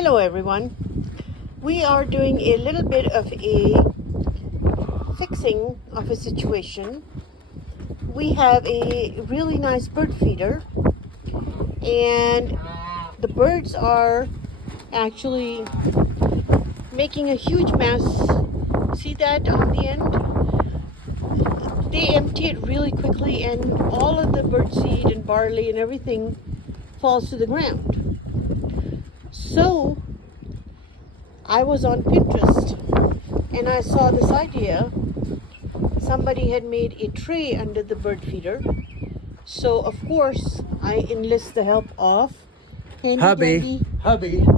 Hello everyone. We are doing a little bit of a fixing of a situation. We have a really nice bird feeder and the birds are actually making a huge mess. See that on the end? They empty it really quickly and all of the bird seed and barley and everything falls to the ground. So I was on Pinterest and I saw this idea. Somebody had made a tray under the bird feeder. So of course I enlist the help of Hubby.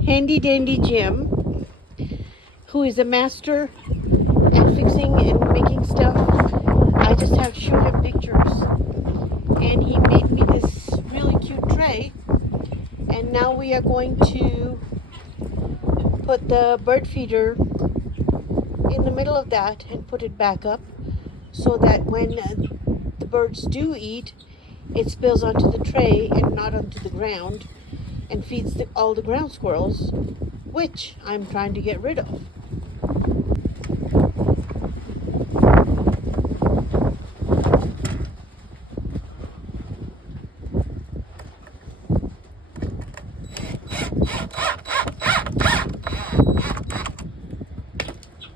Handy Dandy Jim, who is a master at fixing and making stuff. I just have to show him pictures. And he made me this really cute tray. And now we are going to put the bird feeder in the middle of that and put it back up so that when the birds do eat, it spills onto the tray and not onto the ground and feeds all the ground squirrels, which I'm trying to get rid of.